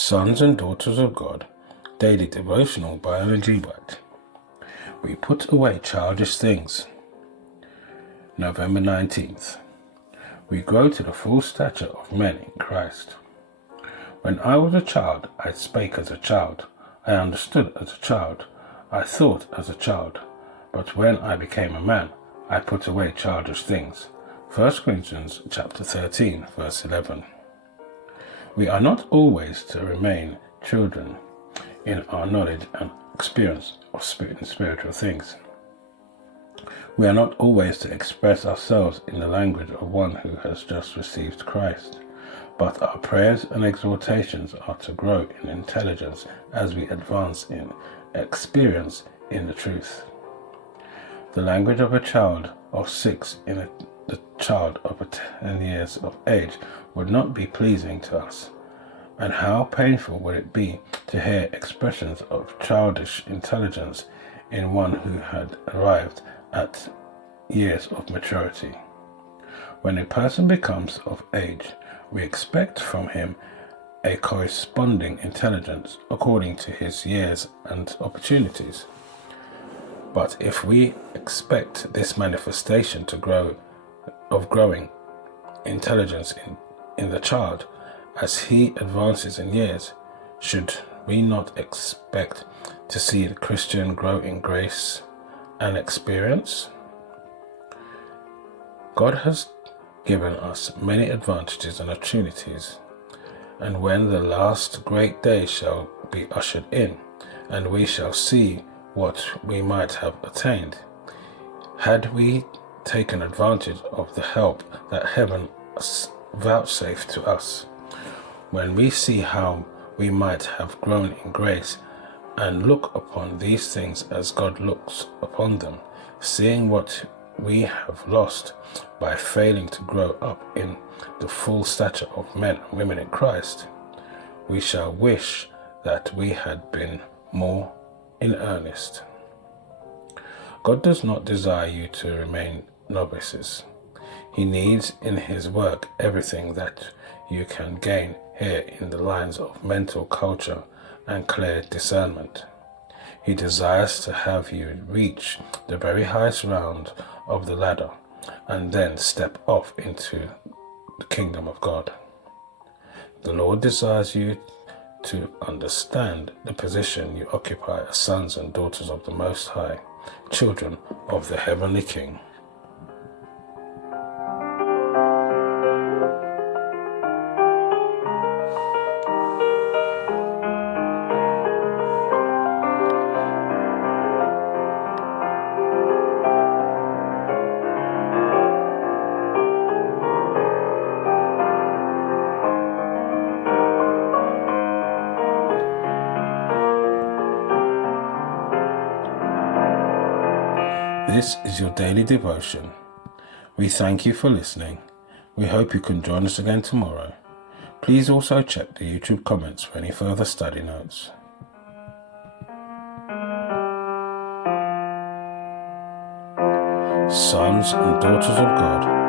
Sons and Daughters of God, Daily Devotional Biology Word. We put away childish things. November 19th. We grow to the full stature of men in Christ. When I was a child, I spake as a child. I understood as a child. I thought as a child. But when I became a man, I put away childish things. 1 Corinthians chapter 13, verse 11. We are not always to remain children in our knowledge and experience of spiritual things. We are not always to express ourselves in the language of one who has just received Christ, but our prayers and exhortations are to grow in intelligence as we advance in experience in the truth. The language of a child of 6 in the child of 10 years of age would not be pleasing to us, and how painful would it be to hear expressions of childish intelligence in one who had arrived at years of maturity. When a person becomes of age, we expect from him a corresponding intelligence according to his years and opportunities. But if we expect this manifestation of growing intelligence in the child as he advances in years, should we not expect to see the Christian grow in grace and experience? God has given us many advantages and opportunities, and when the last great day shall be ushered in, and we shall see what we might have attained, had we taken advantage of the help that heaven vouchsafed to us, when we see how we might have grown in grace and look upon these things as God looks upon them, seeing what we have lost by failing to grow up in the full stature of men and women in Christ, we shall wish that we had been more in earnest. God does not desire you to remain novices. He needs in his work everything that you can gain here in the lines of mental culture and clear discernment. He desires to have you reach the very highest round of the ladder and then step off into the kingdom of God. The Lord desires you to understand the position you occupy as sons and daughters of the Most High, children of the Heavenly King. This is your daily devotion. We thank you for listening. We hope you can join us again tomorrow. Please also check the YouTube comments for any further study notes. Sons and Daughters of God,